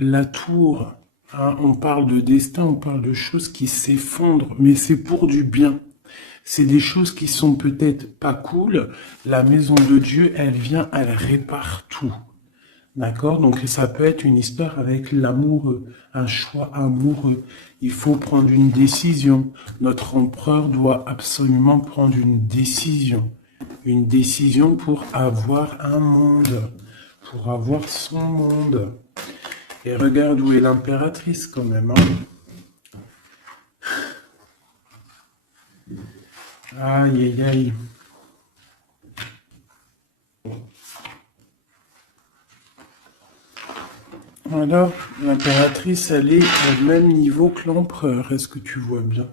la tour, hein, on parle de destin, on parle de choses qui s'effondrent, mais c'est pour du bien. C'est des choses qui sont peut-être pas cool. La maison de Dieu, elle vient, elle répare tout. D'accord? Donc ça peut être une histoire avec l'amoureux, un choix amoureux. Il faut prendre une décision. Notre empereur doit absolument prendre une décision. Une décision pour avoir un monde, pour avoir son monde. Et regarde où est l'impératrice quand même. Hein. Aïe, aïe, aïe. Alors, l'impératrice, elle est au même niveau que l'empereur. Est-ce que tu vois bien?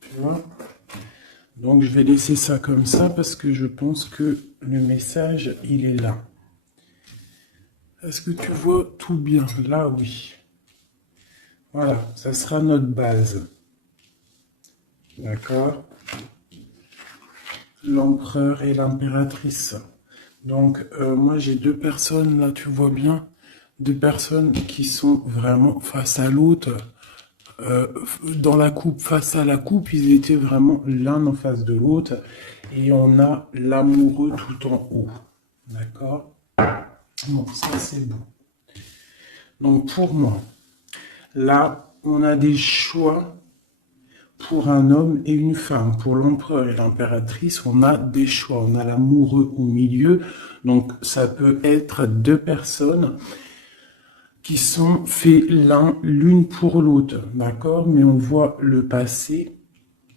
Tu vois? Donc, je vais laisser ça comme ça parce que je pense que le message, il est là. Est-ce que tu vois tout bien? Là, oui. Voilà, ça sera notre base. D'accord? L'empereur et l'impératrice. Donc, moi, j'ai deux personnes, là, tu vois bien, deux personnes qui sont vraiment face à l'autre. Dans la coupe, face à la coupe, ils étaient vraiment l'un en face de l'autre. Et on a l'amoureux tout en haut. D'accord? Bon, ça, c'est bon. Donc, pour moi, là, on a des choix pour un homme et une femme. Pour l'empereur et l'impératrice, on a des choix. On a l'amoureux au milieu. Donc, ça peut être deux personnes qui sont faits l'une pour l'autre. D'accord? Mais on voit le passé.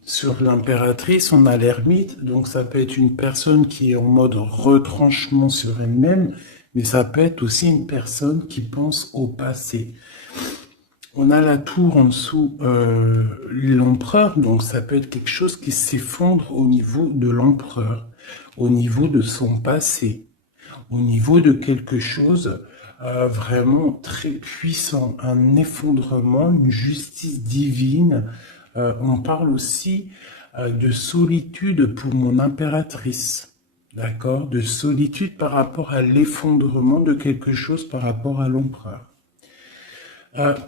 Sur l'impératrice, on a l'ermite. Donc, ça peut être une personne qui est en mode retranchement sur elle-même. Mais ça peut être aussi une personne qui pense au passé. On a la tour en dessous, l'empereur, donc ça peut être quelque chose qui s'effondre au niveau de l'empereur, au niveau de son passé, au niveau de quelque chose vraiment très puissant, un effondrement, une justice divine. On parle aussi de solitude pour mon impératrice, d'accord? De solitude par rapport à l'effondrement de quelque chose par rapport à l'empereur.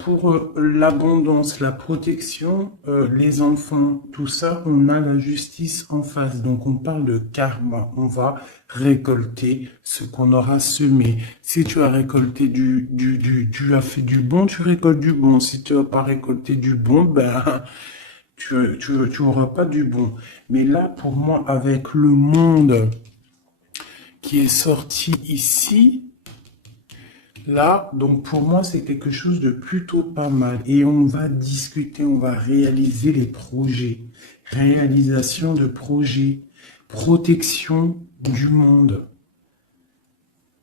Pour l'abondance, la protection, les enfants, tout ça, on a la justice en face. Donc on parle de karma. On va récolter ce qu'on aura semé. Si tu as récolté tu as fait du bon, tu récoltes du bon. Si tu n'as pas récolté du bon, ben tu auras pas du bon. Mais là, pour moi, avec le monde qui est sorti ici, là, donc pour moi, c'est quelque chose de plutôt pas mal. Et on va discuter, on va réaliser les projets. Réalisation de projets. Protection du monde.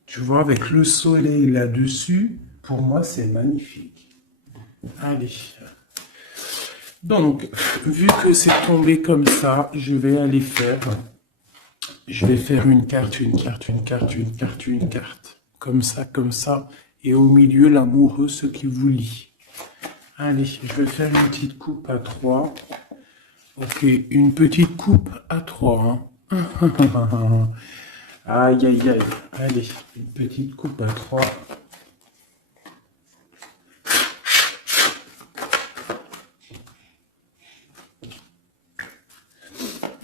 Tu vois, avec le soleil là-dessus, pour moi, c'est magnifique. Allez. Donc, vu que c'est tombé comme ça, je vais aller faire... Je vais faire une carte, une carte, une carte, une carte, une carte. Comme ça, et au milieu, l'amoureux, ce qui vous lie. Allez, je vais faire une petite coupe à 3. Ok, une petite coupe à 3. Hein. Aïe, aïe, aïe. Allez, une petite coupe à 3.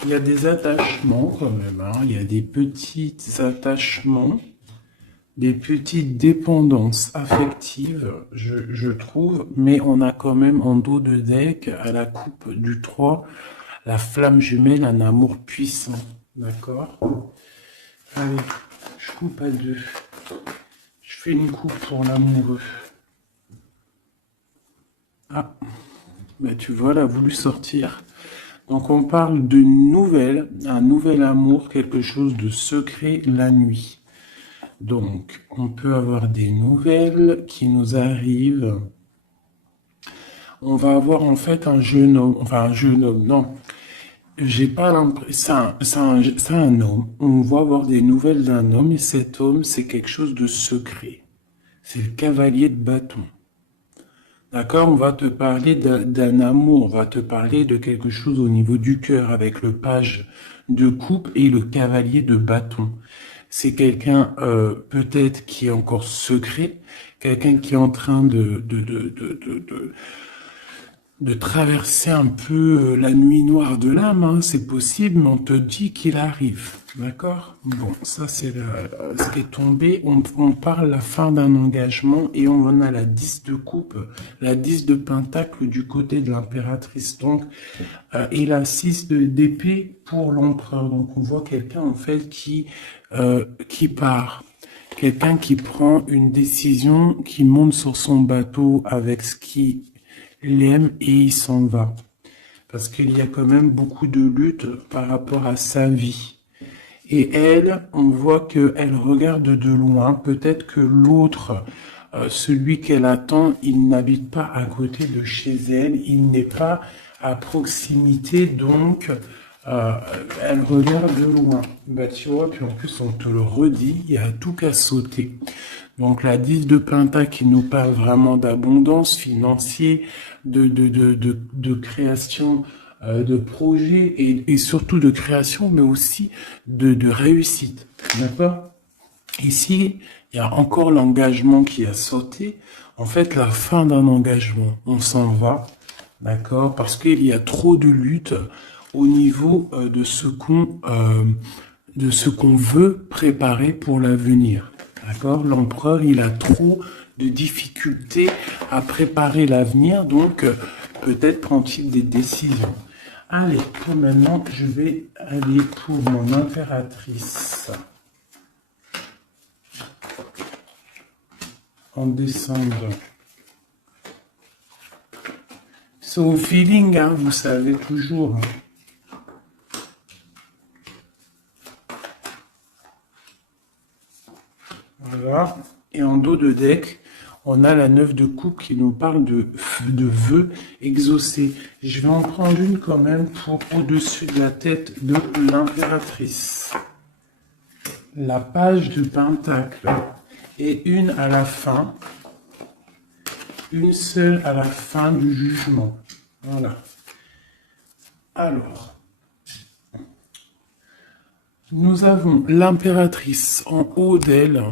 Il y a des attachements quand même, hein. Il y a des petits attachements. Des petites dépendances affectives, je trouve, mais on a quand même en dos de deck, à la coupe du 3, la flamme jumelle, un amour puissant. D'accord? Allez, je coupe à 2. Je fais une coupe pour l'amoureux. Ah, ben tu vois, elle a voulu sortir. Donc on parle d'une nouvelle, un nouvel amour, quelque chose de secret la nuit. Donc, on peut avoir des nouvelles qui nous arrivent. On va avoir en fait un jeune homme, non. J'ai pas l'impression, c'est un homme. On va avoir des nouvelles d'un homme et cet homme, c'est quelque chose de secret. C'est le cavalier de bâton. D'accord? On va te parler d'un amour, on va te parler de quelque chose au niveau du cœur avec le page de coupe et le cavalier de bâton. c'est quelqu'un peut-être qui est encore secret, quelqu'un qui est en train de traverser un peu la nuit noire de l'âme, hein, c'est possible, mais on te dit qu'il arrive, d'accord? Bon, ça c'est ce qui est tombé, on parle la fin d'un engagement et on en a la 10 de coupe, la 10 de pentacle du côté de l'impératrice, donc, et la 6 d'épée pour l'empereur, donc on voit quelqu'un en fait qui part. Quelqu'un qui prend une décision, qui monte sur son bateau avec ce qui l'aime et il s'en va. Parce qu'il y a quand même beaucoup de lutte par rapport à sa vie. Et elle, on voit qu'elle regarde de loin. Peut-être que l'autre, celui qu'elle attend, il n'habite pas à côté de chez elle. Il n'est pas à proximité, donc elle regarde de loin. Bah tu vois, puis en plus on te le redit, il y a tout qu'à sauter. Donc la 10 de pentacle qui nous parle vraiment d'abondance financière, de création de projets et surtout de création, mais aussi de réussite. D'accord? Ici, il y a encore l'engagement qui a sauté. En fait, la fin d'un engagement, on s'en va, d'accord? Parce qu'il y a trop de lutte au niveau de ce qu'on veut préparer pour l'avenir. D'accord? L'empereur, il a trop de difficultés à préparer l'avenir, donc peut-être prend-il des décisions. Allez, pour maintenant, je vais aller pour mon impératrice. En décembre. C'est au feeling, hein, vous savez toujours. Voilà. Et en dos de deck, on a la 9 de coupe qui nous parle de vœux exaucés. Je vais en prendre une quand même pour au-dessus de la tête de l'impératrice. La page de pentacle. Et une à la fin. Une seule à la fin du jugement. Voilà. Alors. Nous avons l'impératrice en haut d'elle.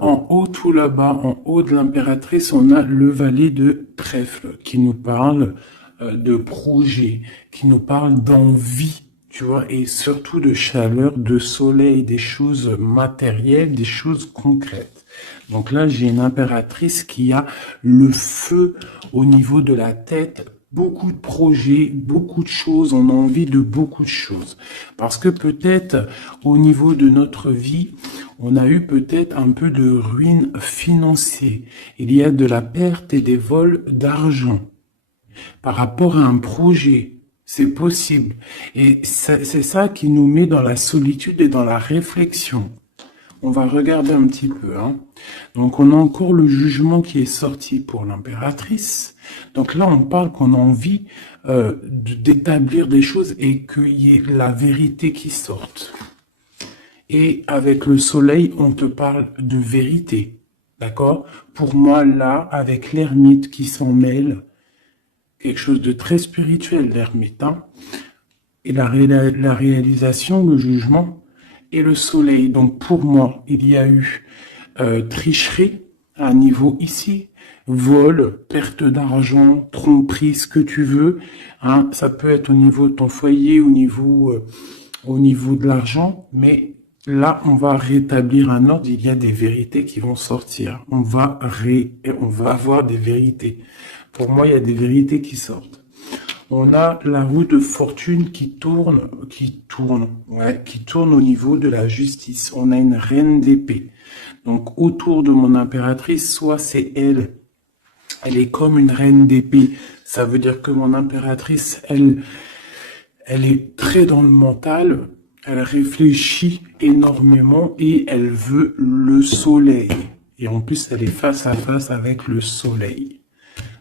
En haut, tout là-bas, en haut de l'impératrice, on a le valet de trèfle qui nous parle de projet, qui nous parle d'envie, tu vois, et surtout de chaleur, de soleil, des choses matérielles, des choses concrètes. Donc là, j'ai une impératrice qui a le feu au niveau de la tête, beaucoup de projets, beaucoup de choses, on a envie de beaucoup de choses. Parce que peut-être au niveau de notre vie, on a eu peut-être un peu de ruine financière. Il y a de la perte et des vols d'argent par rapport à un projet. C'est possible. Et c'est ça qui nous met dans la solitude et dans la réflexion. On va regarder un petit peu. Hein. Donc, on a encore le jugement qui est sorti pour l'impératrice. Donc là, on parle qu'on a envie d'établir des choses et qu'il y ait la vérité qui sorte. Et avec le soleil, on te parle de vérité. D'accord? Pour moi, là, avec l'ermite qui s'en mêle, quelque chose de très spirituel, l'ermite. Hein, et la réalisation, le jugement et le soleil. Donc pour moi, il y a eu tricherie à un niveau ici, vol, perte d'argent, tromperie, ce que tu veux. Hein, ça peut être au niveau de ton foyer, au niveau de l'argent, mais là, on va rétablir un ordre. Il y a des vérités qui vont sortir. On va avoir des vérités. Pour moi, il y a des vérités qui sortent. On a la roue de fortune qui tourne au niveau de la justice. On a une reine d'épée. Donc, autour de mon impératrice, soit c'est elle est comme une reine d'épée. Ça veut dire que mon impératrice, elle est très dans le mental. Elle réfléchit énormément et elle veut le soleil. Et en plus, elle est face à face avec le soleil.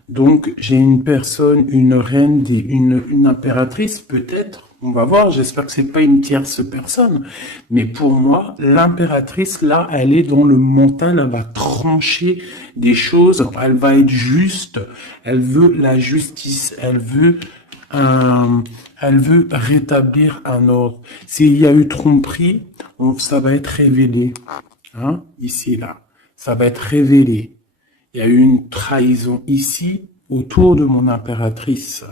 Donc, j'ai une personne, une reine, une impératrice, peut-être. On va voir, j'espère que c'est pas une tierce personne. Mais pour moi, l'impératrice, là, elle est dans le mental, elle va trancher des choses, elle va être juste, elle veut la justice, elle veut Elle veut rétablir un ordre. S'il y a eu tromperie, ça va être révélé. Hein? Ici, là. Ça va être révélé. Il y a eu une trahison ici, autour de mon impératrice,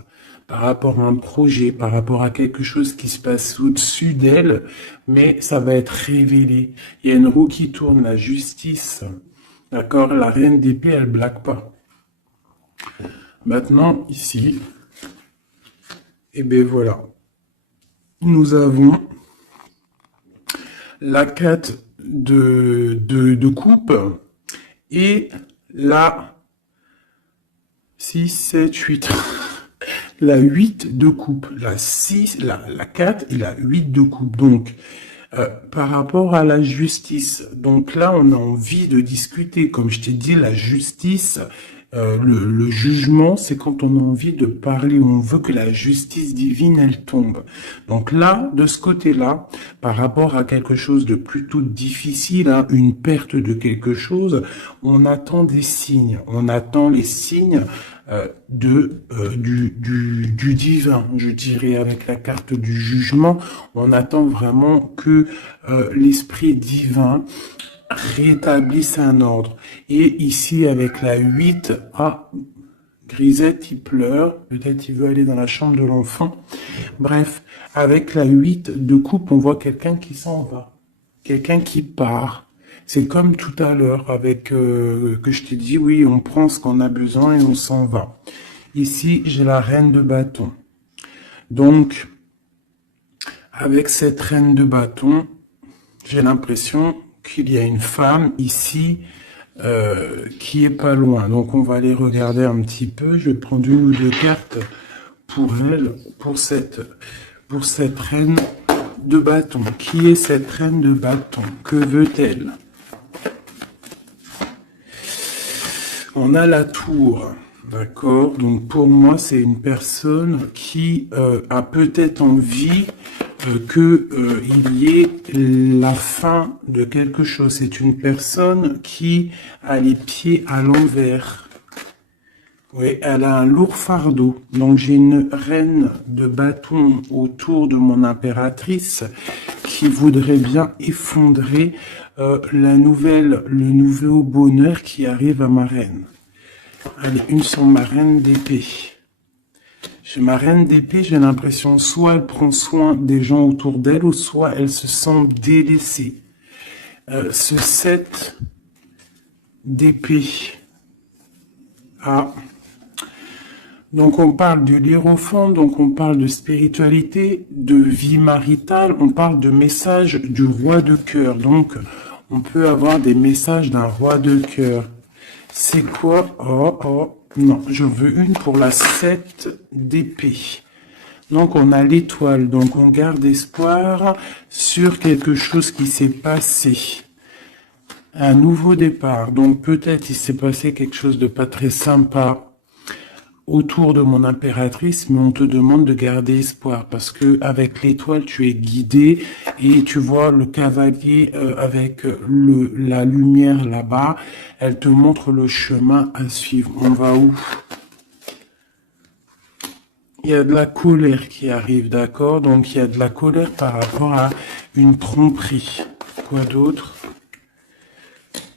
par rapport à un projet, par rapport à quelque chose qui se passe au-dessus d'elle, mais ça va être révélé. Il y a une roue qui tourne, la justice. D'accord? La reine d'épée, elle blague pas. Maintenant, ici, et bien voilà. Nous avons la 4 de coupe et la 6, 7, 8. La 8 de coupe. La 6, la 4 et la 8 de coupe. Donc, par rapport à la justice, donc là, on a envie de discuter. Comme je t'ai dit, la justice, le jugement, c'est quand on a envie de parler, on veut que la justice divine, elle tombe. Donc là, de ce côté-là, par rapport à quelque chose de plutôt difficile, hein, une perte de quelque chose, on attend des signes. On attend les signes du divin, je dirais, avec la carte du jugement. On attend vraiment que l'esprit divin rétablisse un ordre. Et ici, avec la 8, Grisette, il pleure. Peut-être il veut aller dans la chambre de l'enfant. Bref, avec la 8 de coupe, on voit quelqu'un qui s'en va. Quelqu'un qui part. C'est comme tout à l'heure avec que je t'ai dit, oui, on prend ce qu'on a besoin et on s'en va. Ici, j'ai la reine de bâton. Donc, avec cette reine de bâton, j'ai l'impression qu'il y a une femme ici qui est pas loin. Donc, on va aller regarder un petit peu. Je vais prendre une ou deux cartes pour elle, pour cette reine de bâton. Qui est cette reine de bâton? Que veut-elle? On a la tour, d'accord? Donc pour moi, c'est une personne qui a peut-être envie qu'il y ait la fin de quelque chose. C'est une personne qui a les pieds à l'envers. Oui, elle a un lourd fardeau. Donc j'ai une reine de bâton autour de mon impératrice qui voudrait bien effondrer le nouveau bonheur qui arrive à ma reine. Allez, une sur ma reine d'épée. Chez ma reine d'épée, j'ai l'impression soit elle prend soin des gens autour d'elle, ou soit elle se sent délaissée. Ce 7 d'épée. Donc on parle de l'hiérophant, donc on parle de spiritualité, de vie maritale, on parle de message du roi de cœur. Donc on peut avoir des messages d'un roi de cœur. C'est quoi? Non, je veux une pour la 7 d'épée. Donc on a l'étoile, donc on garde espoir sur quelque chose qui s'est passé. Un nouveau départ, donc peut-être il s'est passé quelque chose de pas très sympa autour de mon impératrice, mais on te demande de garder espoir parce que avec l'étoile tu es guidé et tu vois le cavalier avec la lumière là-bas, elle te montre le chemin à suivre. On va où? Il y a de la colère qui arrive, d'accord? Donc il y a de la colère par rapport à une tromperie. Quoi d'autre?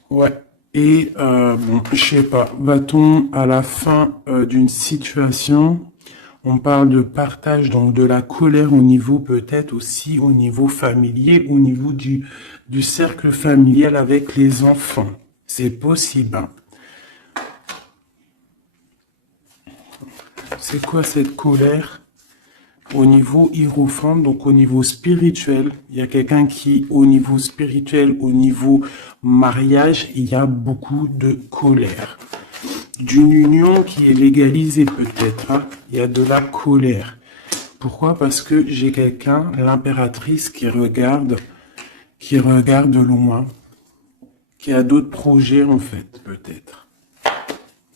Ouais. Et, bon, je sais pas, va-t-on à la fin d'une situation, on parle de partage, donc de la colère au niveau peut-être aussi au niveau familier, au niveau du cercle familial avec les enfants. C'est possible. Hein. C'est quoi cette colère? Au niveau hiérophant, donc au niveau spirituel, il y a quelqu'un qui, au niveau spirituel, au niveau mariage, il y a beaucoup de colère. D'une union qui est légalisée peut-être, hein, il y a de la colère. Pourquoi? Parce que j'ai quelqu'un, l'impératrice, qui regarde loin, qui a d'autres projets en fait, peut-être.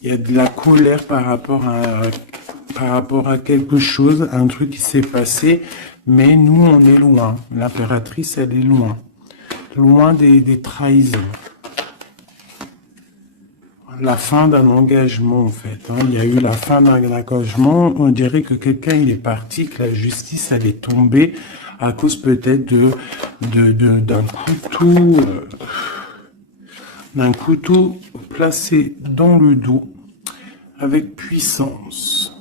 Il y a de la colère par rapport à quelque chose, un truc qui s'est passé, mais nous, on est loin. L'impératrice, elle est loin. Loin des trahisons. la fin d'un engagement, en fait. Hein. Il y a eu la fin d'un engagement. On dirait que quelqu'un, il est parti, que la justice, elle est tombée à cause peut-être d'un couteau placé dans le dos avec puissance.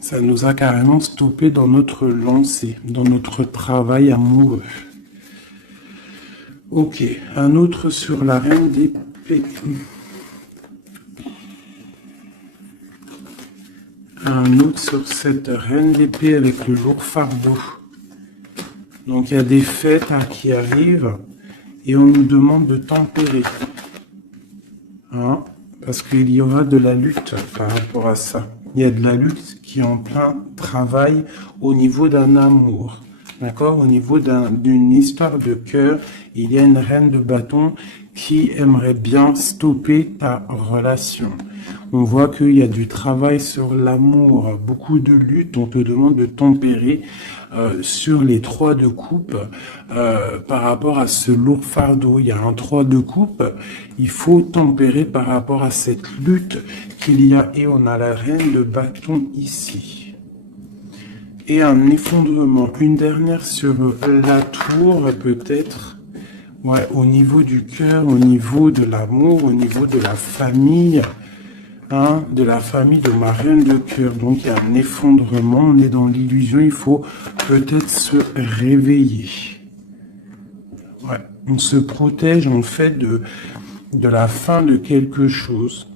Ça nous a carrément stoppé dans notre lancée, dans notre travail amoureux. Ok, un autre sur la reine d'épée. Un autre sur cette reine d'épée avec le lourd fardeau. Donc il y a des fêtes qui arrivent et on nous demande de tempérer. Hein, parce qu'il y aura de la lutte par rapport à ça. Il y a de la lutte qui est en plein travail au niveau d'un amour. D'accord? Au niveau d'une histoire de cœur, il y a une reine de bâton qui aimerait bien stopper ta relation. On voit qu'il y a du travail sur l'amour, beaucoup de lutte. On te demande de tempérer sur les 3 de coupe par rapport à ce lourd fardeau. Il y a un 3 de coupe. Il faut tempérer par rapport à cette lutte qu'il y a. Et on a la reine de bâton ici. Et un effondrement. Une dernière sur la tour, peut-être. Ouais, au niveau du cœur, au niveau de l'amour, au niveau de la famille. Hein, de la famille de ma reine de cœur. Donc, il y a un effondrement. On est dans l'illusion. Il faut peut-être se réveiller. Ouais, on se protège, en fait, de la fin de quelque chose.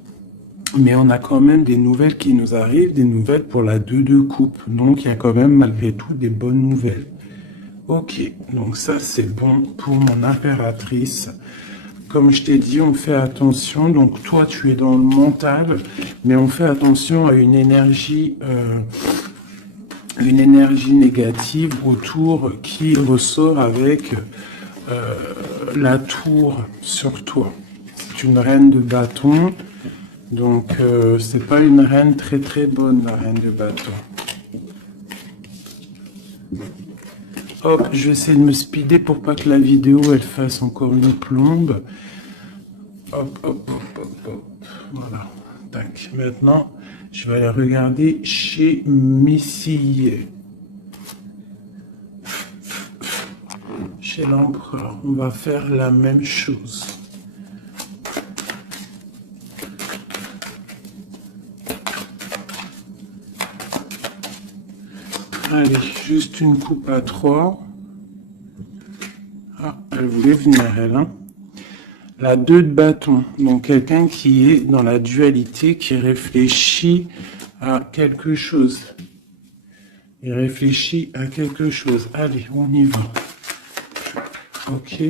Mais on a quand même des nouvelles qui nous arrivent, des nouvelles pour la 2 de coupe. Donc, il y a quand même, malgré tout, des bonnes nouvelles. Ok, donc ça, c'est bon pour mon impératrice. Comme je t'ai dit, on fait attention. Donc, toi, tu es dans le mental, mais on fait attention à une énergie négative autour qui ressort avec la tour sur toi. C'est une reine de bâton. Donc, c'est pas une reine très très bonne, la reine de bâton. Hop, je vais essayer de me speeder pour pas que la vidéo, elle fasse encore une plombe. Hop, hop, hop, hop, hop. Voilà. Tac. Maintenant, je vais aller regarder chez Messie. Chez l'empereur, on va faire la même chose. Allez, juste une coupe à 3. Ah, elle voulait venir, elle. Hein. La 2 de bâton. Donc, quelqu'un qui est dans la dualité, qui réfléchit à quelque chose. Il réfléchit à quelque chose. Allez, on y va. Ok.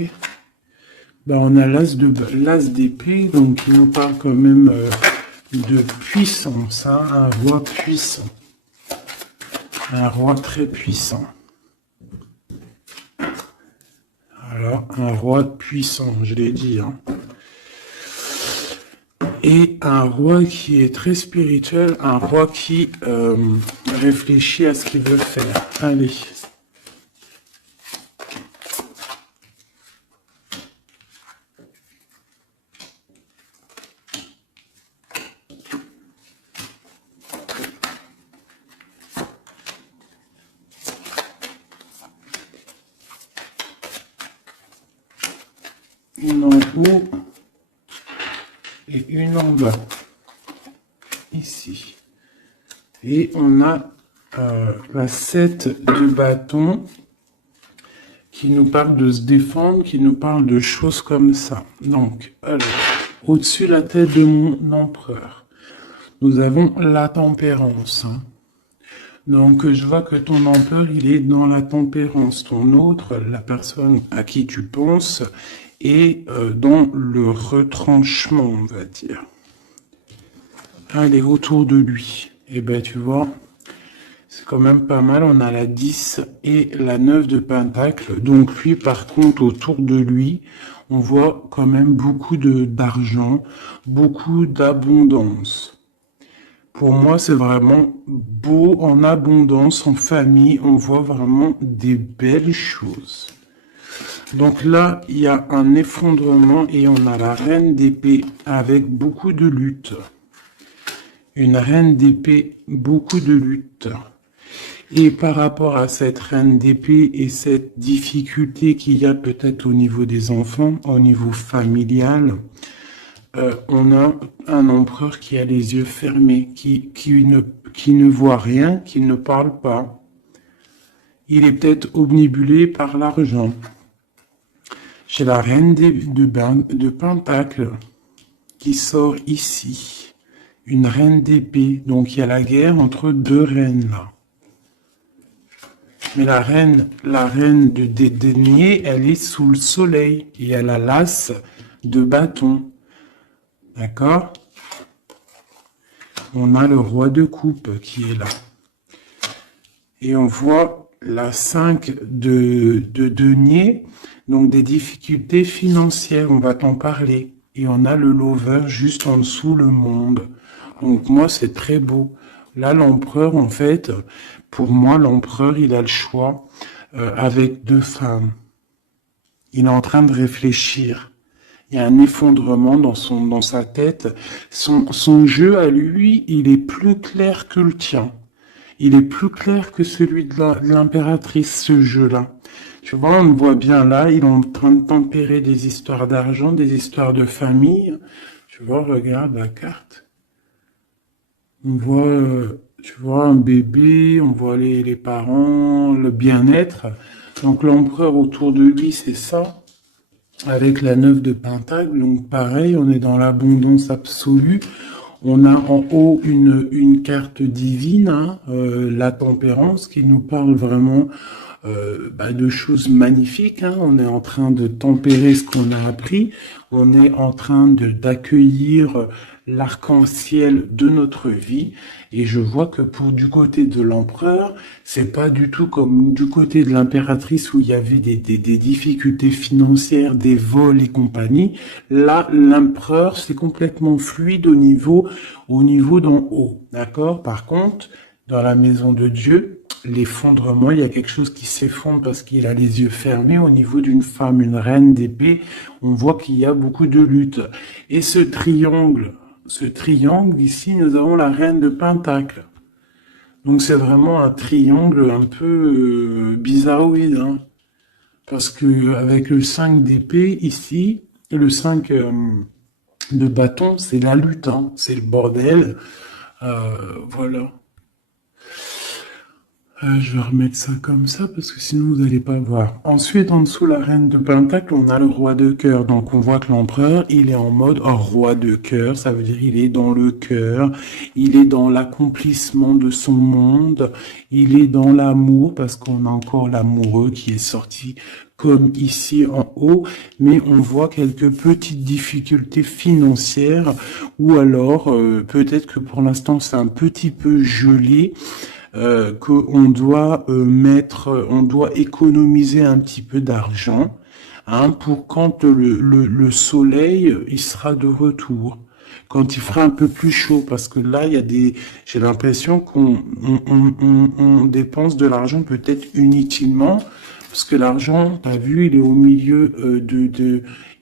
Ben, on a l'as d'épée, donc il nous parle quand même de puissance. Hein, un roi puissant. Un roi très puissant. Alors, un roi puissant, je l'ai dit. Hein. Et un roi qui est très spirituel, un roi qui réfléchit à ce qu'il veut faire. Allez. Une en haut et une en bas, ici. Et on a la 7 de bâton qui nous parle de se défendre, qui nous parle de choses comme ça. Donc, alors, au-dessus de la tête de mon empereur, nous avons la tempérance. Hein. Donc, je vois que ton empereur, il est dans la tempérance. Ton autre, la personne à qui tu penses, est dans le retranchement, on va dire. Allez, autour de lui. Et ben, tu vois, c'est quand même pas mal. On a la 10 et la 9 de pentacle. Donc, lui, par contre, autour de lui, on voit quand même beaucoup d'argent, beaucoup d'abondance. Pour moi, c'est vraiment beau, en abondance, en famille. On voit vraiment des belles choses. Donc là, il y a un effondrement et on a la reine d'épée avec beaucoup de lutte. Une reine d'épée, beaucoup de lutte. Et par rapport à cette reine d'épée et cette difficulté qu'il y a peut-être au niveau des enfants, au niveau familial, on a un empereur qui a les yeux fermés, qui ne voit rien, qui ne parle pas. Il est peut-être obnubilé par l'argent. J'ai la reine de Pentacle qui sort ici. Une reine d'épée. Donc il y a la guerre entre deux reines là. Mais la reine de denier, elle est sous le soleil. Et elle a l'as de bâton. D'accord? On a le roi de coupe qui est là. Et on voit la 5 de denier, donc des difficultés financières, on va t'en parler. Et on a le lover juste en dessous, le monde. Donc moi, c'est très beau. Là, l'empereur, en fait, pour moi, l'empereur, il a le choix avec deux femmes. Il est en train de réfléchir. Il y a un effondrement dans sa tête. Son jeu à lui, il est plus clair que le tien. Il est plus clair que celui de l'impératrice, ce jeu-là. Tu vois, on le voit bien là, il est en train de tempérer des histoires d'argent, des histoires de famille. Tu vois, regarde la carte. On voit, tu vois, un bébé, on voit les parents, le bien-être. Donc l'empereur autour de lui, c'est ça. Avec la 9 de Pentacle, donc pareil, on est dans l'abondance absolue. On a en haut une carte divine, hein, la tempérance, qui nous parle vraiment de choses magnifiques. Hein. On est en train de tempérer ce qu'on a appris. On est en train d'accueillir l'arc-en-ciel de notre vie. Et je vois que du côté de l'empereur, c'est pas du tout comme du côté de l'impératrice où il y avait des difficultés financières, des vols et compagnie. Là, l'empereur, c'est complètement fluide au niveau d'en haut. D'accord? Par contre, dans la maison de Dieu, l'effondrement, il y a quelque chose qui s'effondre parce qu'il a les yeux fermés au niveau d'une femme, une reine d'épée. On voit qu'il y a beaucoup de lutte. Et ce triangle ici, nous avons la reine de Pentacle. Donc c'est vraiment un triangle un peu bizarroïde, hein. Parce que avec le 5 d'épée ici, et le 5 de bâton, c'est la lutte, hein. C'est le bordel. Voilà. Je vais remettre ça comme ça parce que sinon vous n'allez pas voir. Ensuite, en dessous la reine de Pentacle, on a le roi de cœur. Donc on voit que l'empereur, il est en mode roi de cœur. Ça veut dire il est dans le cœur, il est dans l'accomplissement de son monde, il est dans l'amour parce qu'on a encore l'amoureux qui est sorti comme ici en haut, mais on voit quelques petites difficultés financières ou alors peut-être que pour l'instant c'est un petit peu gelé. Qu'on doit on doit économiser un petit peu d'argent, hein, pour quand le soleil il sera de retour, quand il fera un peu plus chaud, parce que là j'ai l'impression on dépense de l'argent peut-être inutilement, parce que l'argent, t'as vu, il est au milieu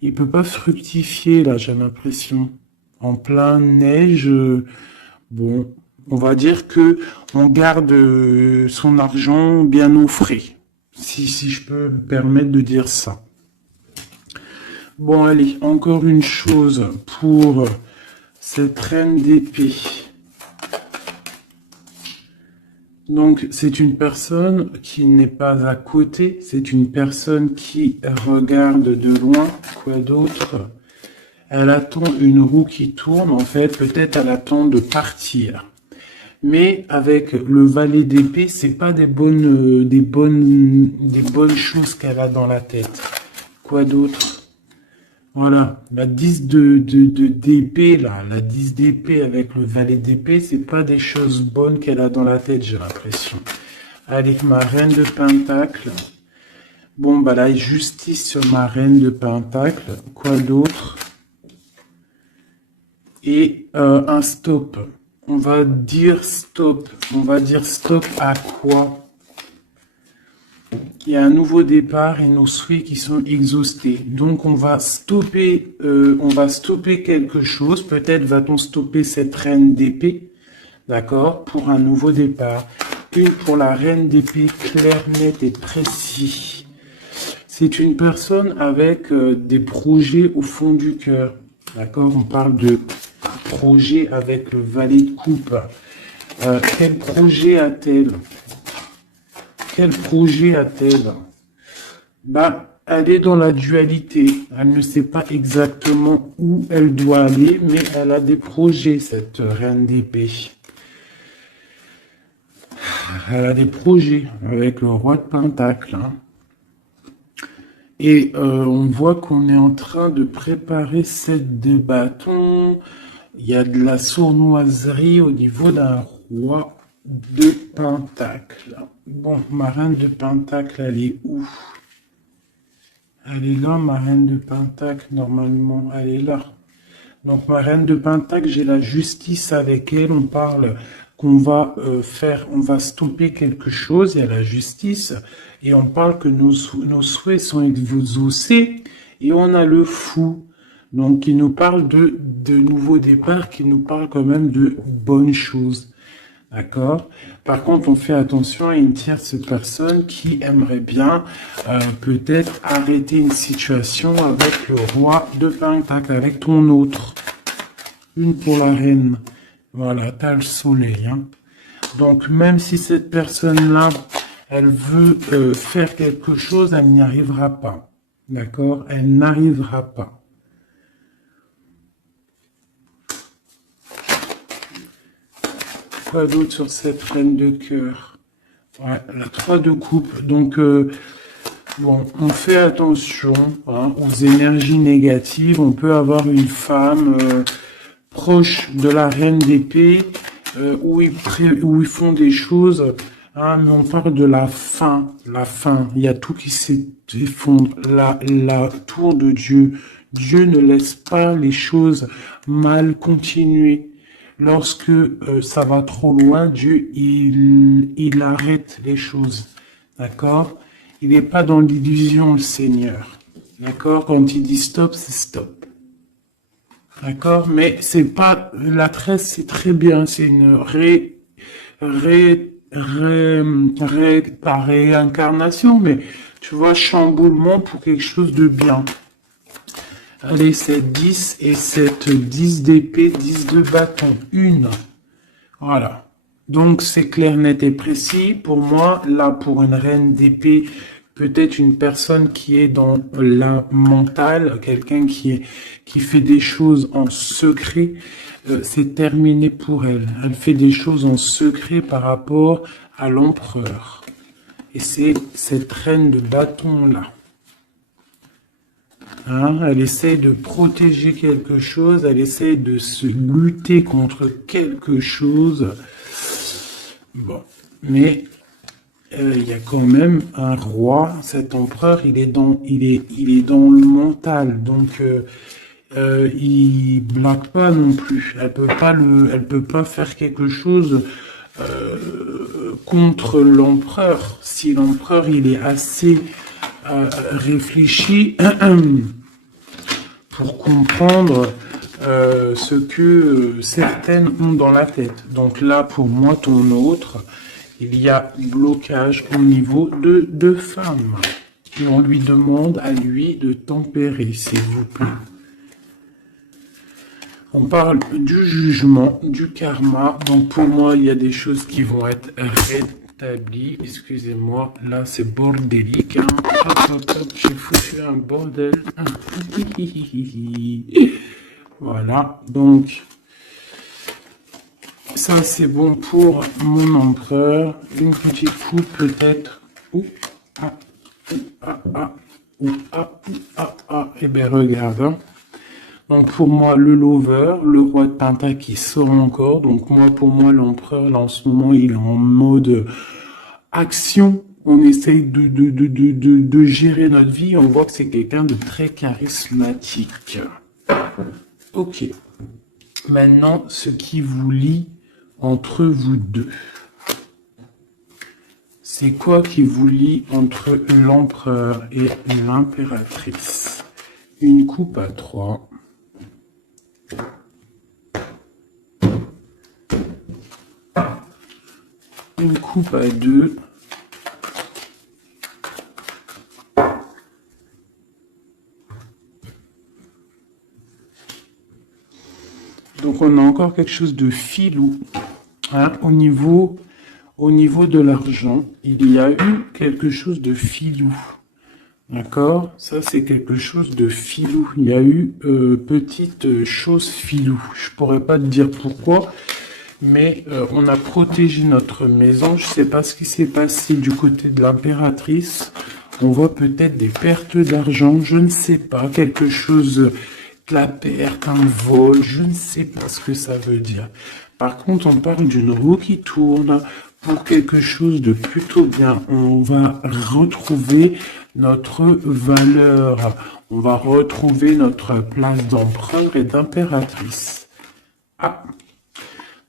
il peut pas fructifier là, j'ai l'impression, en plein neige, bon. On va dire que on garde son argent bien au frais, si je peux me permettre de dire ça. Bon, allez, encore une chose pour cette reine d'épée. Donc, c'est une personne qui n'est pas à côté, c'est une personne qui regarde de loin. Quoi d'autre? Elle attend une roue qui tourne, en fait, peut-être elle attend de partir. Mais avec le valet d'épée, c'est pas des bonnes choses qu'elle a dans la tête. Quoi d'autre? Voilà, la 10 d'épée, là, la 10 d'épée avec le valet d'épée, c'est pas des choses bonnes qu'elle a dans la tête, j'ai l'impression. Avec ma reine de Pentacle. Bon, bah la justice sur ma reine de Pentacle. Quoi d'autre? Et un stop. On va dire stop. On va dire stop à quoi? il y a un nouveau départ et nos souhaits qui sont exhaustés. Donc on va stopper quelque chose. Peut-être va-t-on stopper cette reine d'épée, d'accord, pour un nouveau départ. Une pour la reine d'épée, clair, net et précis. C'est une personne avec des projets au fond du cœur, d'accord. On parle de projet avec le valet de coupe. Quel projet a-t-elle? Quel projet a-t-elle? Bah, elle est dans la dualité. Elle ne sait pas exactement où elle doit aller, mais elle a des projets, cette reine d'épée. Elle a des projets avec le roi de Pentacle. Hein. Et on voit qu'on est en train de préparer cette de bâton. Il y a de la sournoiserie au niveau d'un roi de Pentacle. Bon, ma reine de Pentacle, elle est où? Elle est là, ma reine de Pentacle, normalement, elle est là. Donc, ma reine de Pentacle, j'ai la justice avec elle. On parle qu'on va on va stopper quelque chose, il y a la justice. Et on parle que nos souhaits sont exaucés. Et on a le fou. Donc, qui nous parle de nouveaux départs, qui nous parle quand même de bonnes choses. D'accord. Par contre, on fait attention à une tierce personne qui aimerait bien peut-être arrêter une situation avec le roi de Pentacle, avec ton autre. Une pour la reine. Voilà, t'as le soleil. Hein. Donc, même si cette personne-là, elle veut faire quelque chose, elle n'y arrivera pas. D'accord. Elle n'arrivera pas. Quoi d'autre sur cette reine de cœur? Ouais, la 3 de coupe. Donc, bon, on fait attention hein, aux énergies négatives. On peut avoir une femme proche de la reine d'épée où ils font des choses. Hein, mais on parle de la fin. La fin. Il y a tout qui s'effondre. La tour de Dieu. Dieu ne laisse pas les choses mal continuer. Lorsque ça va trop loin, Dieu, il arrête les choses. D'accord? Il n'est pas dans l'illusion, le Seigneur. D'accord? Quand il dit stop, c'est stop. D'accord? Mais c'est pas, la tresse, c'est très bien. C'est une pas réincarnation, mais tu vois, chamboulement pour quelque chose de bien. Allez, c'est 10 et cette 10 d'épée, 10 de bâton, une. Voilà. Donc, c'est clair, net et précis. Pour moi, là, pour une reine d'épée, peut-être une personne qui est dans la mentale, quelqu'un qui fait des choses en secret, c'est terminé pour elle. Elle fait des choses en secret par rapport à l'empereur. Et c'est cette reine de bâton-là. Hein, elle essaie de protéger quelque chose, elle essaie de se lutter contre quelque chose. Bon, mais il y a quand même un roi, cet empereur, il est dans le mental, donc il blague pas non plus. Elle peut pas faire quelque chose contre l'empereur. Si l'empereur il est assez réfléchi pour comprendre ce que certaines ont dans la tête. Donc là, pour moi, ton autre, il y a blocage au niveau de deux femmes. Et on lui demande à lui de tempérer, s'il vous plaît. On parle du jugement, du karma. Donc pour moi, il y a des choses qui vont être rétablies. Excusez-moi, là c'est bordélique. Hein. Hop, j'ai foutu un bordel. Voilà, donc ça c'est bon pour mon empereur. Une petite coupe peut-être. Eh bien regarde. Hein. Donc pour moi, le lover, le roi de Pentacle qui sort encore. Donc pour moi, l'empereur, là en ce moment, il est en mode action. On essaye de gérer notre vie. On voit que c'est quelqu'un de très charismatique. Ok. Maintenant, ce qui vous lie entre vous deux. C'est quoi qui vous lie entre l'empereur et l'impératrice? Une coupe à 3. Une coupe à 2. Donc on a encore quelque chose de filou. Hein, au niveau de l'argent, il y a eu quelque chose de filou. D'accord? Ça, c'est quelque chose de filou. Il y a eu petite chose filou. Je pourrais pas te dire pourquoi, mais on a protégé notre maison. Je sais pas ce qui s'est passé du côté de l'impératrice. On voit peut-être des pertes d'argent. Je ne sais pas. Quelque chose, de la perte, un vol. Je ne sais pas ce que ça veut dire. Par contre, on parle d'une roue qui tourne pour quelque chose de plutôt bien. On va retrouver notre valeur. On va retrouver notre place d'empereur et d'impératrice. Ah.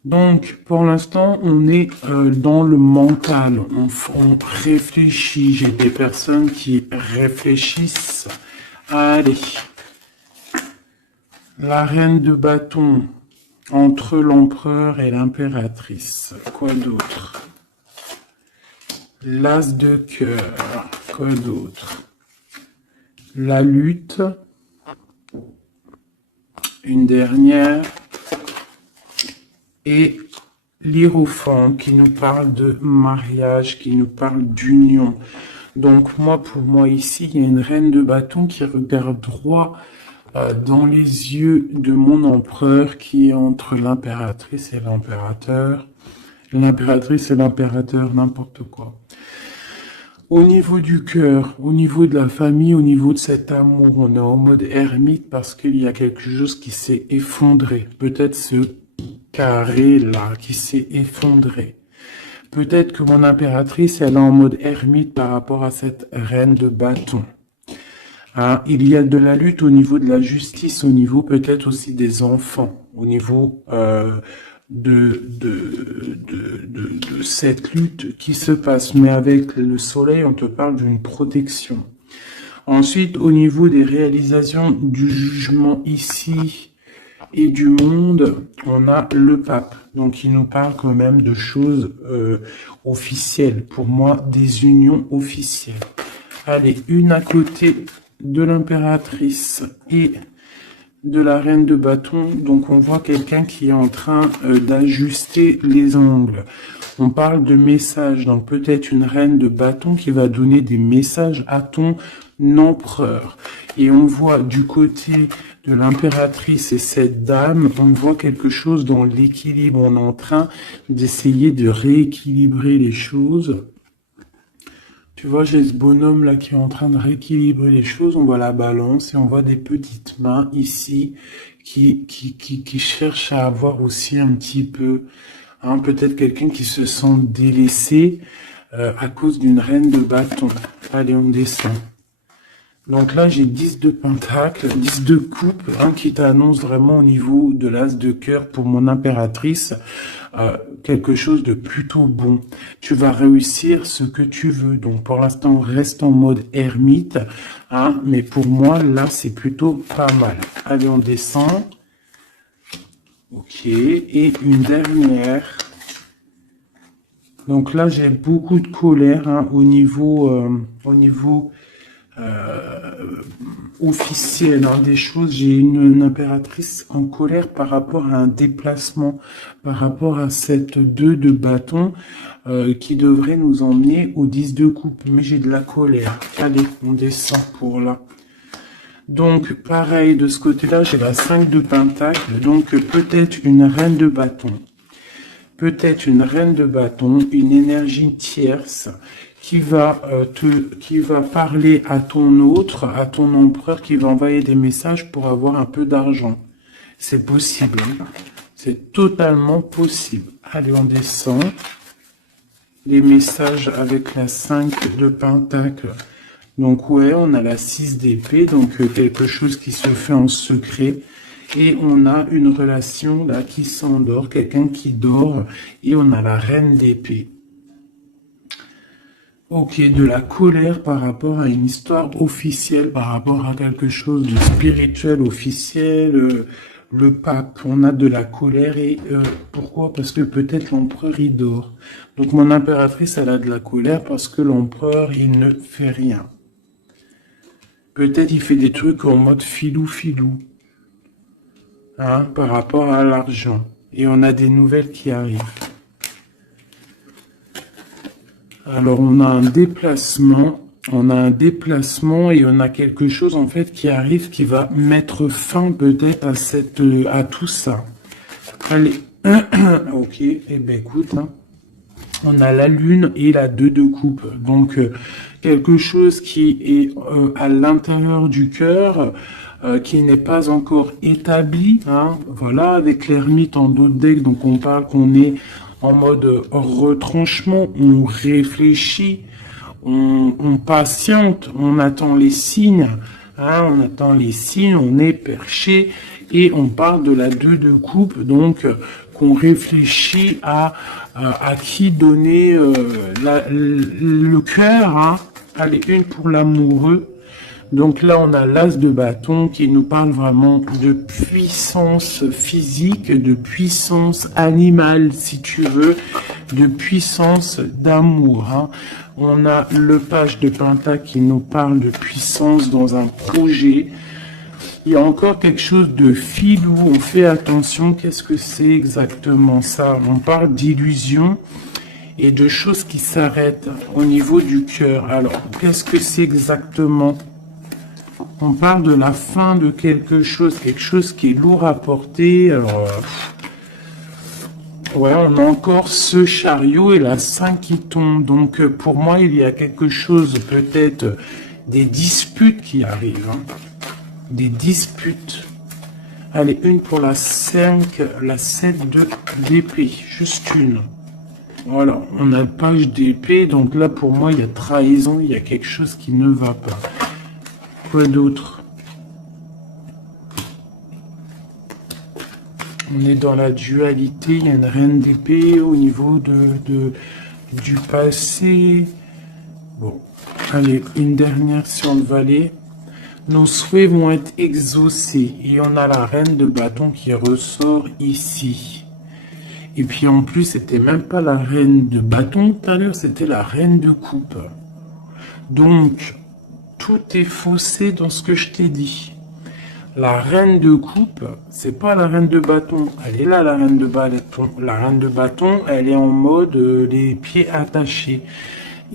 Donc, pour l'instant, on est dans le mental. On réfléchit. J'ai des personnes qui réfléchissent. Allez. La reine de bâton. Entre l'empereur et l'impératrice. Quoi d'autre? L'as de cœur. Quoi d'autre? La lutte. Une dernière. Et l'hiérophant qui nous parle de mariage, qui nous parle d'union. Donc pour moi ici, il y a une reine de bâton qui regarde droit dans les yeux de mon empereur qui est entre l'impératrice et l'impérateur. L'impératrice et l'impérateur, n'importe quoi. Au niveau du cœur, au niveau de la famille, au niveau de cet amour, on est en mode ermite parce qu'il y a quelque chose qui s'est effondré. Peut-être ce carré-là qui s'est effondré. Peut-être que mon impératrice, elle est en mode ermite par rapport à cette reine de bâton. Hein, il y a de la lutte au niveau de la justice, au niveau peut-être aussi des enfants, au niveau de cette lutte qui se passe. Mais avec le soleil, on te parle d'une protection. Ensuite, au niveau des réalisations du jugement ici et du monde, on a le pape. Donc, il nous parle quand même de choses officielles. Pour moi, des unions officielles. Allez, une à côté de l'impératrice et de la reine de bâton. Donc, on voit quelqu'un qui est en train d'ajuster les angles. On parle de messages. Donc, peut-être une reine de bâton qui va donner des messages à ton empereur. Et on voit du côté de l'impératrice et cette dame, on voit quelque chose dans l'équilibre. On est en train d'essayer de rééquilibrer les choses. Tu vois, j'ai ce bonhomme là qui est en train de rééquilibrer les choses. On voit la balance et on voit des petites mains ici qui cherchent à avoir aussi un petit peu, hein, peut-être quelqu'un qui se sent délaissé à cause d'une reine de bâton. Allez, on descend. Donc là, j'ai 10 de pentacle, 10 de coupe, hein, qui t'annonce vraiment au niveau de l'as de cœur pour mon impératrice, quelque chose de plutôt bon. Tu vas réussir ce que tu veux. Donc pour l'instant, on reste en mode ermite, hein, mais pour moi, là, c'est plutôt pas mal. Allez, on descend. Ok, et une dernière. Donc là, j'ai beaucoup de colère, hein, au niveau officiel, hein, des choses. J'ai une impératrice en colère par rapport à un déplacement, par rapport à cette 2 de bâton qui devrait nous emmener au 10 de coupe. Mais j'ai de la colère. Allez, on descend pour là. Donc, pareil, de ce côté-là, j'ai la 5 de pentacle. Donc, peut-être une reine de bâton. Peut-être une reine de bâton, une énergie tierce qui va parler à ton autre, à ton empereur, qui va envoyer des messages pour avoir un peu d'argent. C'est possible. Hein. C'est totalement possible. Allez, on descend. Les messages avec la 5 de pentacle. Donc, ouais, on a la 6 d'épée, donc quelque chose qui se fait en secret. Et on a une relation là qui s'endort, quelqu'un qui dort. Et on a la reine d'épée. Ok, de la colère par rapport à une histoire officielle, par rapport à quelque chose de spirituel officiel. Le pape, on a de la colère et pourquoi? Parce que peut-être l'empereur il dort. Donc mon impératrice, elle a de la colère parce que l'empereur il ne fait rien. Peut-être il fait des trucs en mode filou, hein, par rapport à l'argent. Et on a des nouvelles qui arrivent. Alors on a un déplacement et on a quelque chose en fait qui arrive qui va mettre fin peut-être à à tout ça. Allez, ok, eh ben écoute, hein, on a la lune et la 2 de coupe, donc quelque chose qui est à l'intérieur du cœur. Qui n'est pas encore établi, hein, voilà, avec l'ermite en dos de deck, donc on parle qu'on est en mode retranchement, on réfléchit, on patiente, on attend les signes, hein, on attend les signes, on est perché, et on parle de la 2 de coupe, donc qu'on réfléchit à qui donner le cœur, hein. Allez, une pour l'amoureux. Donc là, on a l'as de bâton qui nous parle vraiment de puissance physique, de puissance animale, si tu veux, de puissance d'amour, hein. On a le page de pentacle qui nous parle de puissance dans un projet. Il y a encore quelque chose de filou, on fait attention, qu'est-ce que c'est exactement ça? On parle d'illusion et de choses qui s'arrêtent au niveau du cœur. Alors, qu'est-ce que c'est exactement? On parle de la fin de quelque chose qui est lourd à porter. Alors, ouais, on a encore ce chariot et la 5 qui tombe. Donc, pour moi, il y a quelque chose, peut-être, des disputes qui arrivent. Hein. Des disputes. Allez, une pour la 5, la 7 d'épée. Juste une. Voilà, on a page d'épée. Donc là, pour moi, il y a trahison. Il y a quelque chose qui ne va pas. Quoi d'autre? On est dans la dualité, il y a une reine d'épée au niveau du passé. Bon, allez, une dernière sur le valet. Nos souhaits vont être exaucés. Et on a la reine de bâton qui ressort ici. Et puis en plus, c'était même pas la reine de bâton tout à l'heure, c'était la reine de coupe. Donc, tout est faussé dans ce que je t'ai dit. La reine de coupe, c'est pas la reine de bâton. Elle est là, la reine de bâton. La reine de bâton, elle est en mode les pieds attachés.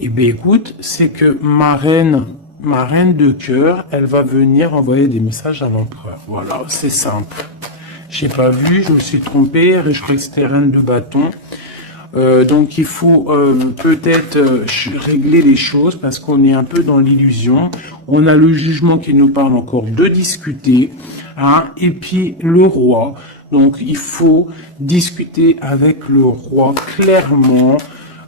Et bien écoute, c'est que ma reine de cœur, elle va venir envoyer des messages à l'empereur. Voilà, c'est simple. J'ai pas vu, je me suis trompé, je croyais que c'était reine de bâton. Donc il faut peut-être régler les choses parce qu'on est un peu dans l'illusion. On a le jugement qui nous parle encore de discuter, hein, et puis le roi. Donc il faut discuter avec le roi clairement,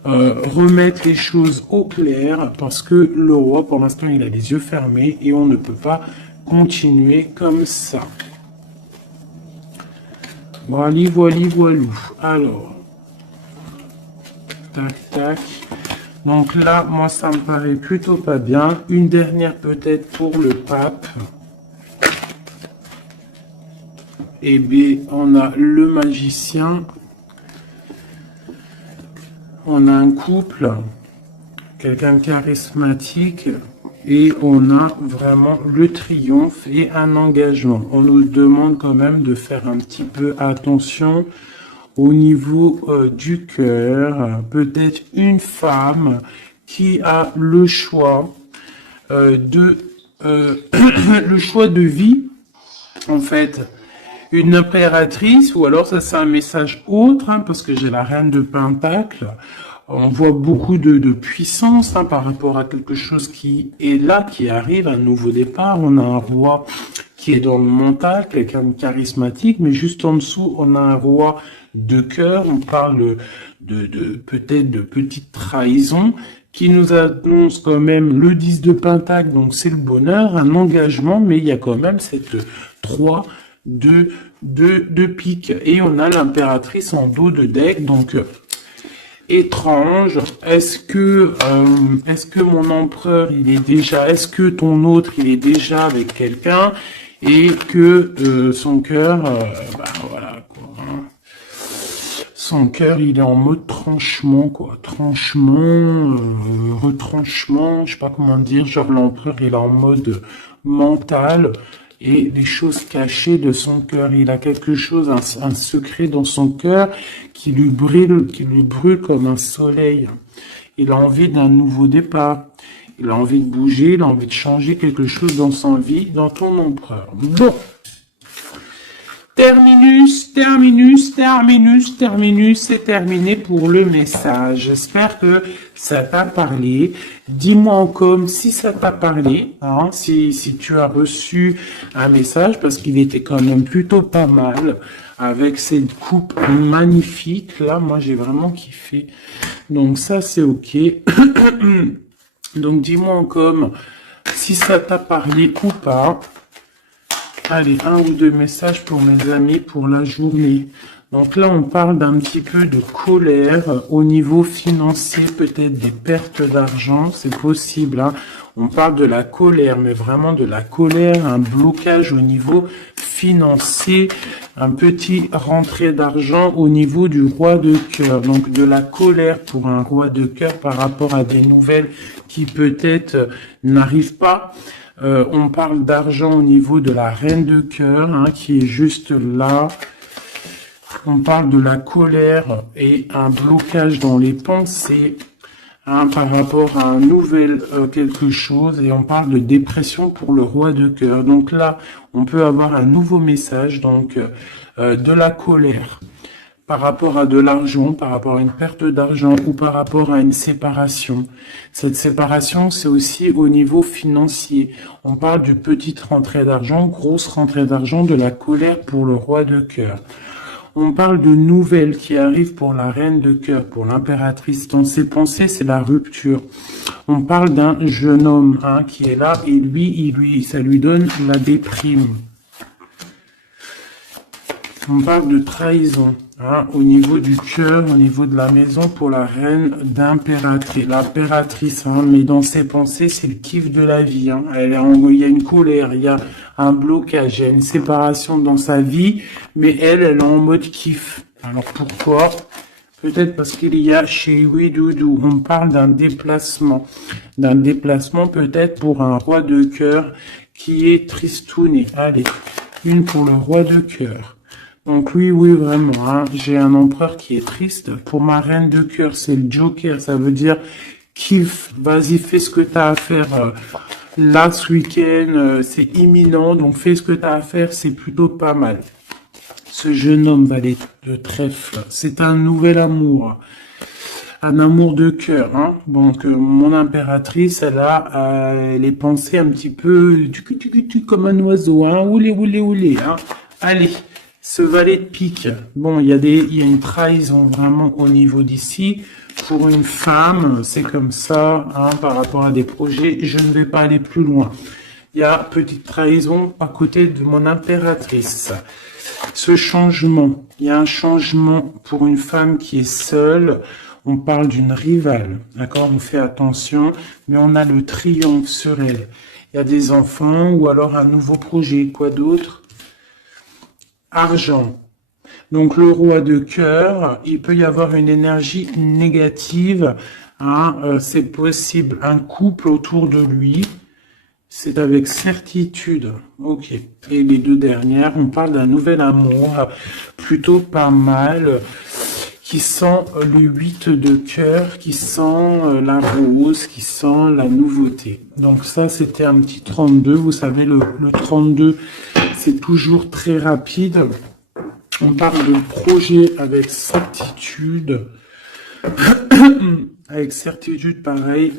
remettre les choses au clair parce que le roi pour l'instant il a les yeux fermés et on ne peut pas continuer comme ça. Voilà, voilou. Alors. Tac, tac. Donc là, moi, ça me paraît plutôt pas bien. Une dernière peut-être pour le pape. Eh bien, on a le magicien. On a un couple. Quelqu'un de charismatique. Et on a vraiment le triomphe et un engagement. On nous demande quand même de faire un petit peu attention au niveau du cœur, peut-être une femme qui a le choix le choix de vie, en fait, une impératrice, ou alors ça c'est un message autre, hein, parce que j'ai la reine de Pentacle. On voit beaucoup de puissance hein, par rapport à quelque chose qui est là, qui arrive, un nouveau départ. On a un roi qui est dans le mental, quelqu'un de charismatique, mais juste en dessous, on a un roi de cœur. On parle peut-être de petite trahison qui nous annonce quand même le 10 de Pentacle, donc c'est le bonheur, un engagement, mais il y a quand même cette 3 de pique. Et on a l'impératrice en dos de deck, donc étrange. Est-ce que mon empereur, est-ce que ton autre, il est déjà avec quelqu'un et que son cœur, voilà quoi, hein. Son cœur, il est en mode tranchement, quoi. Tranchement, retranchement, je sais pas comment dire. Genre, l'empereur, il est en mode mental et les choses cachées de son cœur. Il a quelque chose, un secret dans son cœur qui lui brûle comme un soleil. Il a envie d'un nouveau départ. Il a envie de bouger, il a envie de changer quelque chose dans sa vie, dans ton empereur. Bon. Terminus, c'est terminé pour le message. J'espère que ça t'a parlé. Dis-moi en com si ça t'a parlé, hein, si tu as reçu un message, parce qu'il était quand même plutôt pas mal, avec cette coupe magnifique. Là, moi, j'ai vraiment kiffé. Donc ça, c'est ok. Donc dis-moi en com si ça t'a parlé ou pas. Allez, un ou deux messages pour mes amis pour la journée. Donc là, on parle d'un petit peu de colère au niveau financier, peut-être des pertes d'argent, c'est possible, hein. On parle de la colère, mais vraiment de la colère, un blocage au niveau financier, un petit rentrée d'argent au niveau du roi de cœur. Donc de la colère pour un roi de cœur par rapport à des nouvelles qui peut-être n'arrivent pas. On parle d'argent au niveau de la reine de cœur, hein, qui est juste là. On parle de la colère et un blocage dans les pensées, hein, par rapport à un nouvel quelque chose. Et on parle de dépression pour le roi de cœur. Donc là, on peut avoir un nouveau message, donc de la colère par rapport à de l'argent, par rapport à une perte d'argent ou par rapport à une séparation. Cette séparation, c'est aussi au niveau financier. On parle de petite rentrée d'argent, grosse rentrée d'argent, de la colère pour le roi de cœur. On parle de nouvelles qui arrivent pour la reine de cœur, pour l'impératrice. Dans ses pensées, c'est la rupture. On parle d'un jeune homme, hein, qui est là et ça lui donne la déprime. On parle de trahison, hein, au niveau du cœur, au niveau de la maison pour la reine d'impératrice. L'impératrice, hein, mais dans ses pensées, c'est le kiff de la vie. Hein. Il y a une colère, il y a un blocage, il y a une séparation dans sa vie, mais elle est en mode kiff. Alors pourquoi? Peut-être parce qu'il y a chez Ouidoudou, on parle d'un déplacement peut-être pour un roi de cœur qui est tristouné. Allez, une pour le roi de cœur. Donc oui, vraiment, hein, j'ai un empereur qui est triste. Pour ma reine de cœur, c'est le Joker, ça veut dire kiff, vas-y, fais ce que tu as à faire là ce week-end, c'est imminent, donc fais ce que tu as à faire, c'est plutôt pas mal. Ce jeune homme, valet de trèfle, c'est un nouvel amour, un amour de cœur. Hein. Donc mon impératrice, elle a les pensées un petit peu comme un oiseau, hein, oulé, hein. Allez. Ce valet de pique, bon, il y a une trahison vraiment au niveau d'ici. Pour une femme, c'est comme ça, hein, par rapport à des projets. Je ne vais pas aller plus loin. Il y a petite trahison à côté de mon impératrice. Ce changement, il y a un changement pour une femme qui est seule. On parle d'une rivale, d'accord? On fait attention, mais on a le triomphe sur elle. Il y a des enfants ou alors un nouveau projet. Quoi d'autre? Argent. Donc le roi de cœur, il peut y avoir une énergie négative, hein, c'est possible, un couple autour de lui, c'est avec certitude, ok. Et les deux dernières, on parle d'un nouvel amour, plutôt pas mal, qui sent le 8 de cœur, qui sent la rose, qui sent la nouveauté. Donc ça, c'était un petit 32, vous savez, le 32, c'est toujours très rapide. On parle de projet avec certitude. Avec certitude, pareil.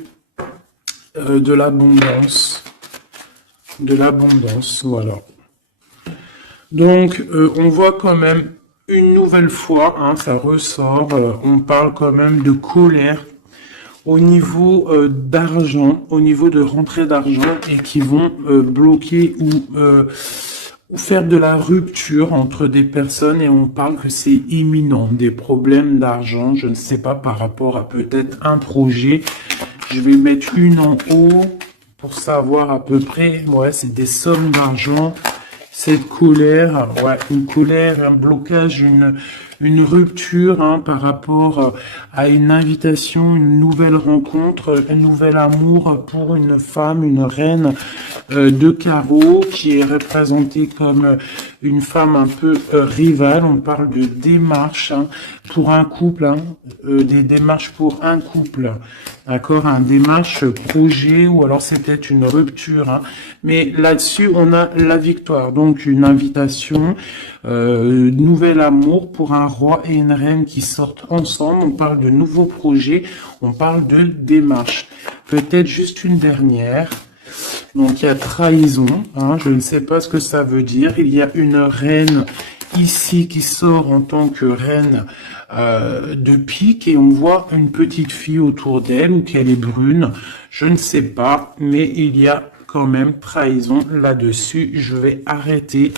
De l'abondance. De l'abondance, voilà. Donc, on voit quand même une nouvelle fois, hein, ça ressort, on parle quand même de colère au niveau d'argent, au niveau de rentrée d'argent et qui vont bloquer ou ou faire de la rupture entre des personnes et on parle que c'est imminent, des problèmes d'argent, je ne sais pas, par rapport à peut-être un projet. Je vais mettre une en haut pour savoir à peu près, ouais, c'est des sommes d'argent. Cette colère, ouais, une colère, un blocage, une rupture hein, par rapport à une invitation, une nouvelle rencontre, un nouvel amour pour une femme, une reine de carreau qui est représentée comme une femme un peu rivale. On parle de démarches hein, pour un couple, hein, des démarches pour un couple, d'accord, un démarche projet ou alors c'est peut-être une rupture. Hein. Mais là-dessus, on a la victoire. Donc, une invitation, nouvel amour pour un roi et une reine qui sortent ensemble. On parle de nouveaux projets, on parle de démarche. Peut-être juste une dernière. Donc, il y a trahison. Hein, je ne sais pas ce que ça veut dire. Il y a une reine ici qui sort en tant que reine de pique et on voit une petite fille autour d'elle ou qu'elle est brune. Je ne sais pas, mais il y a quand même trahison là-dessus. Je vais arrêter